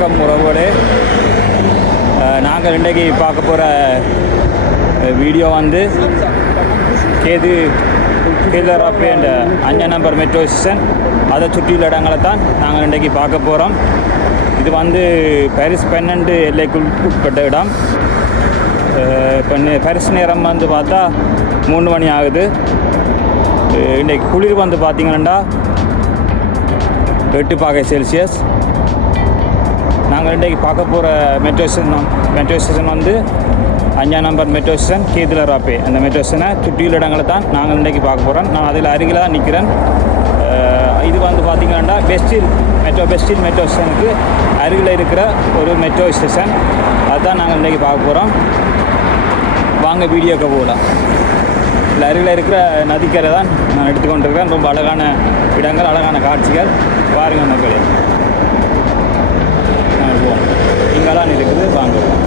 வணக்கம் உறவுகளே. நாங்கள் இன்றைக்கு பார்க்க போகிற வீடியோ வந்து கேதுலராப்பே என்ற 5 நம்பர் மெட்ரோ ஸ்டேஷன் அதை சுற்றியுள்ள இடங்களை தான் நாங்கள் இன்றைக்கு பார்க்க போகிறோம். இது வந்து பாரிஸ் 12 எல்லைக்குள் உட்பட்ட இடம். இப்போ பாரிஸ் நேரம் வந்து பார்த்தா 3 மணி ஆகுது. இன்றைக்கு குளிர் வந்து பார்த்திங்கன்னா 8 பாகை செல்சியஸ். நாங்கள் இன்றைக்கு பார்க்க போகிற மெட்ரோ ஸ்டேஷன் வந்து 5 நம்பர் மெட்ரோ ஸ்டேஷன் கேதுலராப்பே. அந்த மெட்ரோ ஸ்டேஷனை சுற்றியுள்ள இடங்களை தான் நாங்கள் இன்றைக்கு பார்க்க போகிறோம். நான் அதில் அருகில் தான் நிற்கிறேன். இது வந்து பார்த்திங்கன்னா பெஸ்டில் மெட்ரோ ஸ்டேஷனுக்கு அருகில் இருக்கிற ஒரு மெட்ரோ ஸ்டேஷன். அதுதான் நாங்கள் இன்றைக்கு பார்க்க போகிறோம். வாங்க வீடியோக்கு போகலாம். இல்லை அருகில் இருக்கிற நதிக்கரை தான் நான் எடுத்துக்கொண்டிருக்கிறேன். ரொம்ப அழகான இடங்கள், அழகான காட்சிகள் பாருங்கள் மக்களே. போவோம், இங்கெல்லாம் இருக்குது, வாங்க போவோம்.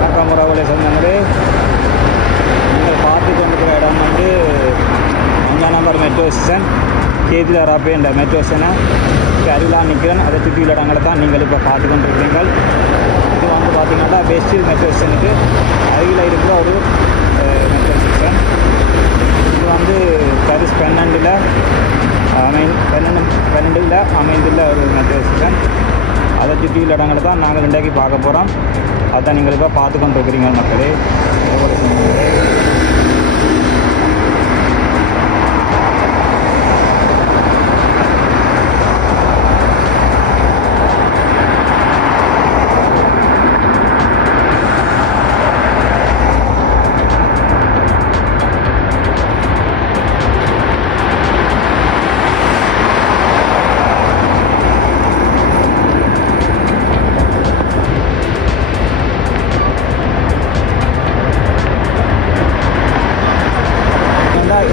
வணக்கம் உறவுகளை சொந்தங்களே. நீங்கள் பார்த்து கொண்டிருக்கிற இடம் வந்து 5 நம்பர் மெட்ரோ ஸ்டேஷன் கேதுலராப்பே என்ற மெட்ரோ ஸ்டேஷனை அருகிலாக நிற்கிறேன். அதை சுற்றியுள்ள இடங்களை தான் நீங்கள் இப்போ பார்த்து கொண்டிருக்கிறீர்கள். இது வந்து பார்த்திங்கன்னா பெஸ்டில் மெட்ரோ ஸ்டேஷனுக்கு அருகில் இருக்கிற ஒரு மெட்ரோ ஸ்டேஷன். இது வந்து பாரிஸ் 12 அமைந்துள்ள ஒரு மெட்ரோ ஸ்டேஷன். அதை சுற்றியுள்ள இடங்களை தான் நாங்கள் இன்றைக்கு பார்க்க போகிறோம். அதான் நீங்கள் இப்போ பார்த்து கொண்டு இருக்கிறீங்க மக்களே.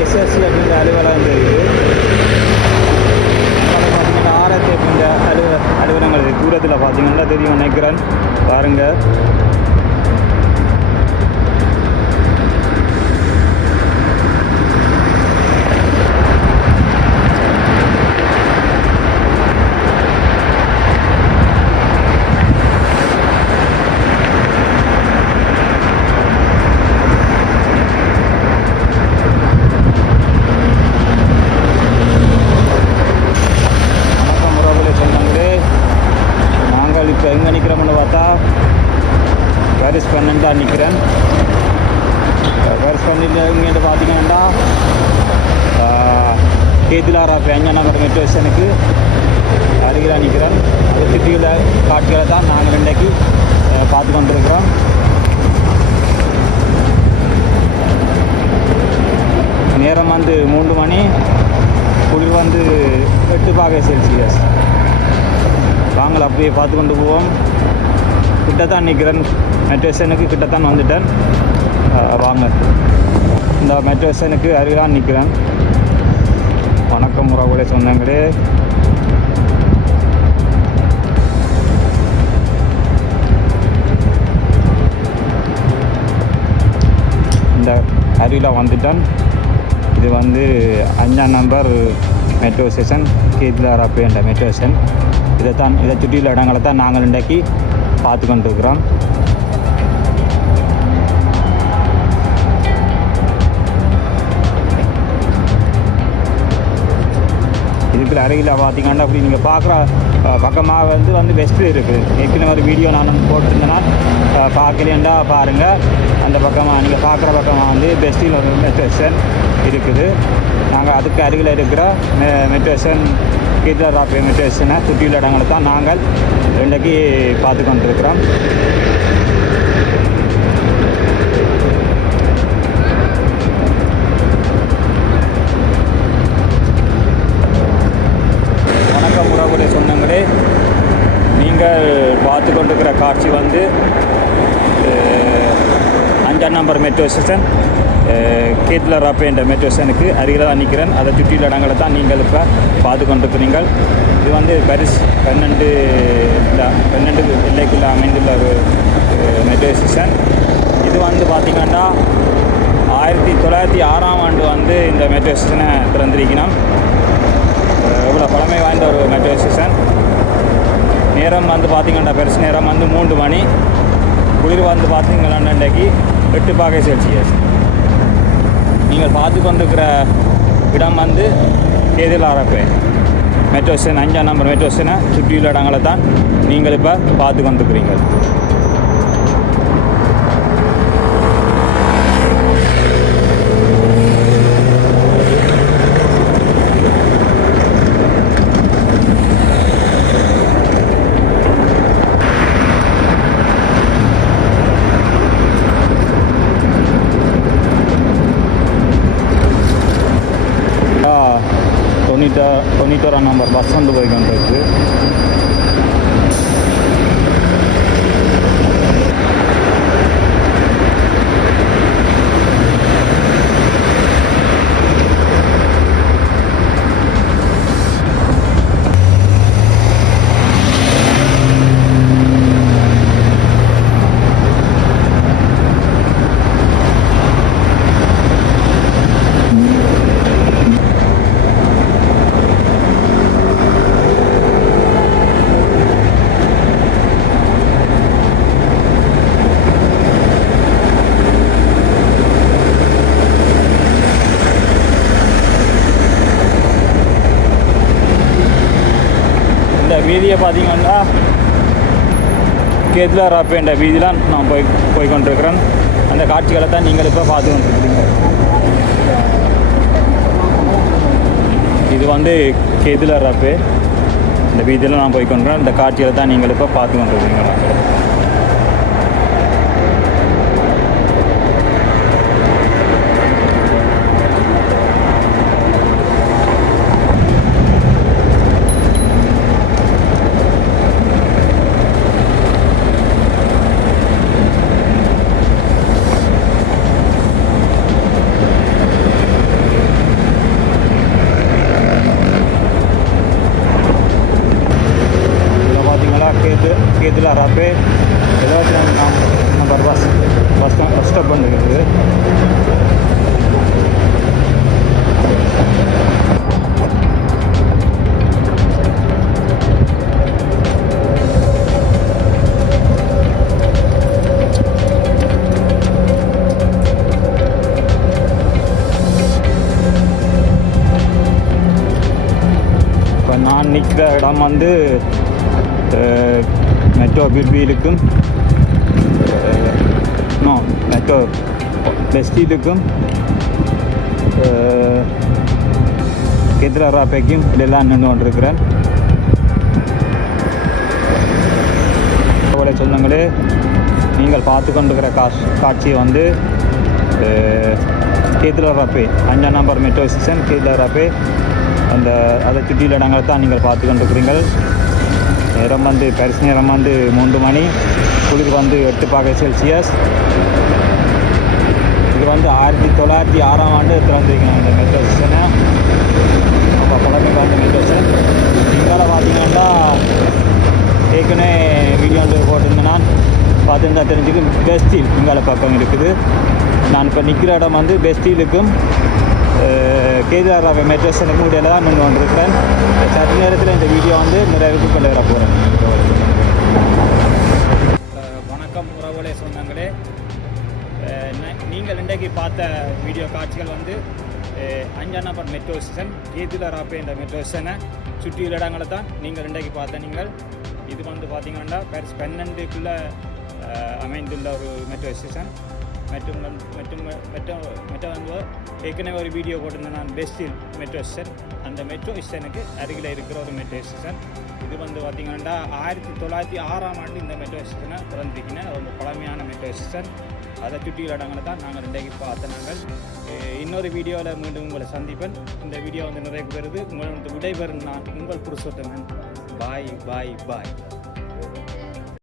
எஸ்எஸ்சி அப்படின்ற அலுவலகம் இருக்குது. பார்த்தீங்கன்னா ஆர்எஸ் அப்படின்ற அலுவலகங்கள் தூரத்தில் பார்த்தீங்கன்னா தெரியும் நினைக்கிறேன். பாருங்கள், இப்போ எங்கே நிற்கிறோம்னு பார்த்தா பாரிஸ் 12 நிற்கிறேன். பாரிஸ் 12 இங்கே பார்த்தீங்கன்னா கேதுலராப்பே 5 நம்பர் மெட்ரோ ஸ்டேஷனுக்கு அருகில் நிற்கிறேன். அது சுற்றியுள்ள காட்சிகளை தான் நாங்கள் இன்றைக்கு பார்த்து கொண்டிருக்கிறோம். நேரம் வந்து 3 மணி, குளிர் வந்து 8 பாகை செல்சியஸ். வாங்கல அப்படியே பார்த்து கொண்டு போவோம். கிட்டத்தான் நிற்கிறேன், மெட்ரோ ஸ்டேஷனுக்கு கிட்டத்தான் வந்துட்டேன். வாங்க, இந்த மெட்ரோ ஸ்டேஷனுக்கு அருகிலாக நிற்கிறேன். வணக்கம் உறவுகளே சொந்தங்களே. இந்த அருகிலாக வந்துட்டேன். இது வந்து 5 நம்பர் மெட்ரோ ஸ்டேஷன் கேதுலராப்பே என்ற மெட்ரோ ஸ்டேஷன். இதை சுற்றியுள்ள இடங்களை தான் நாங்கள் இன்றைக்கு பார்த்து கொண்டிருக்கிறோம். இதுக்கு அருகில் பார்த்தீங்கன்னா அப்படி நீங்கள் பார்க்குற பக்கமாக வந்து வெஸ்ட்டு இருக்குது. ஏற்கனவே ஒரு வீடியோ நான் போட்டிருந்தேன்னா பார்க்கலேண்டா பாருங்கள். அந்த பக்கமாக நீங்கள் பார்க்குற பக்கமாக வந்து பெஸ்ட்டில் ஒரு மெட்ரோ ஸ்டேஷன் இருக்குது. நாங்கள் அதுக்கு அருகில் இருக்கிற மெட்ரோ ஸ்டேஷன் கேதுலராப்பே மெட்ரோ ஸ்டேஷனை சுற்றியுள்ள இடங்களை தான் நாங்கள் இன்றைக்கு பார்த்து கொண்டிருக்கிறோம். வணக்கம் உறவுடைய சொந்தங்களே. நீங்கள் பார்த்து கொண்டிருக்கிற காட்சி வந்து 5 நம்பர் மெட்ரோ ஸ்டேஷன் கேதுலராப்பே என்ற மெட்ரோ ஸ்டேஷனுக்கு அருகில் தான் நிற்கிறேன். அதை சுற்றியுள்ள இடங்களை தான் நீங்கள் இப்போ பார்த்து கொண்டிருக்கிறீர்கள். இது வந்து பாரிஸ் 12 எல்லைக்குள்ளே அமைந்துள்ள ஒரு மெட்ரோ ஸ்டேஷன். இது வந்து பார்த்திங்கன்னா 1906 வந்து இந்த மெட்ரோ ஸ்டேஷனை திறந்திருக்கணும். எவ்வளோ பழமை ஒரு மெட்ரோ ஸ்டேஷன். நேரம் வந்து பார்த்திங்கன்னா பெருசு நேரம் வந்து 3 மணி. குளிர் வந்து பார்த்திங்கன்னா இன்றைக்கு 8 பாகை செல்சியஸ். நீங்கள் பார்த்து கொண்டிருக்கிற இடம் வந்து கேதுலாரப்பே மெட்ரோ ஸ்டேஷன், 5ஆம் நம்பர் மெட்ரோ ஸ்டேஷனை சுற்றியுள்ள இடங்களை தான் நீங்கள் இப்போ பார்த்து கொண்டிருக்கிறீங்க. தொண்ணூத்தோராம் நம்பர் பஸ் வந்து போய் கொண்டிருக்கு. வீதியை பார்த்தீங்கன்னா கேதுலாரப்பே என்ற வீதியில் நான் போய் கொண்டிருக்கிறேன். அந்த காட்சிகளை தான் நீங்கள் இப்போ பார்த்து கொண்டிருக்கிறீங்க. இது வந்து கேதுலாரப்பே இந்த வீதியில் நான் போய் கொண்டிருக்கிறேன். இந்த காட்சிகளை தான் நீங்கள் இப்போ பார்த்து கொண்டிருக்கிறீங்க. கேதுலாரப்பே 72ஆம் நம்பர் பஸ் ஸ்டாப் பண்ணிருக்குது. இப்போ நான் நிற்கிற இடம் வந்து மெட்ரோ பிபியிலுக்கும் மெட்ரோ பெஸ்டிலுக்கும் கேதுலாரப்பேக்கும் இதெல்லாம் நின்று கொண்டிருக்கிறேன். சொந்தங்களே, நீங்கள் பார்த்து கொண்டிருக்கிற காட்சியை வந்து கேதுலாரப்பே 5ஆம் நம்பர் மெட்ரோ ஸ்டேஷன் கேதுலாரப்பே அதை சுற்றியுள்ள இடங்களை தான் நீங்கள் பார்த்து கொண்டிருக்கிறீர்கள். நேரம் வந்து பரிசு நேரம் வந்து 3 மணி. குளிர் வந்து 8 பாகை செல்சியஸ். இது வந்து 1906ஆம் ஆண்டு திறந்திருக்கணும் இந்த மெட்ரோ ஸ்டேஷனை. நம்ம குழந்தைங்க வந்து மெட்ரோ ஸ்டேஷன் இங்கால பார்த்தீங்கன்னா ஏற்கனவே வீடியோ வந்து போட்டிருந்தேன். நான் பார்த்துருந்தா தெரிஞ்சுக்கு பெஸ்டீல் இங்கால பக்கம் இருக்குது. நான் இப்போ நிற்கிற இடம் வந்து பெஸ்டீலுக்கும் கேதுலாரப்பே மெட்ரோ ஸ்டேஷனுக்கும் இடையில தான் நின்று கொண்டிருக்கிறேன். சற்று நேரத்தில் இந்த வீடியோ வந்து நிறைவுக்கு கொண்டு வர போகிறேன். வணக்கம் உறவுகளே, சொந்தங்களே. நீங்கள் இன்றைக்கு பார்த்த வீடியோ காட்சிகள் வந்து 5ஆம் நம்பர் மெட்ரோ ஸ்டேஷன் கேதுலாரப்பே என்ற மெட்ரோ ஸ்டேஷனை சுற்றியுள்ள இடங்களை தான் நீங்கள் இன்றைக்கு பார்த்த. நீங்கள் இது வந்து பார்த்தீங்கன்னா பாரிஸ் 12க்குள்ளே அமைந்துள்ள ஒரு மெட்ரோ ஸ்டேஷன். மெட்ரோ வந்து ஏற்கனவே ஒரு வீடியோ போட்டிருந்தேன் நான், பெஸ்டில் மெட்ரோ ஸ்டேஷன். அந்த மெட்ரோ ஸ்டேஷனுக்கு அருகில் இருக்கிற ஒரு மெட்ரோ ஸ்டேஷன். இது வந்து பார்த்திங்கன்னா 1906ஆம் ஆண்டு இந்த மெட்ரோ ஸ்டேஷனை திறந்திருக்கிறேன். ரொம்ப பழமையான மெட்ரோ ஸ்டேஷன். அதை சுற்றியுள்ள இடங்களை தான் நாங்கள் இன்றைக்கு பார்த்த. நாங்கள் இன்னொரு வீடியோவில் மீண்டும் உங்களை சந்திப்பேன். இந்த வீடியோ வந்து நிறைவு பெறுது. உங்களுக்கு விடைபெறும் நான் உங்கள் புருஷோத்தமன். பாய் பாய் பாய்.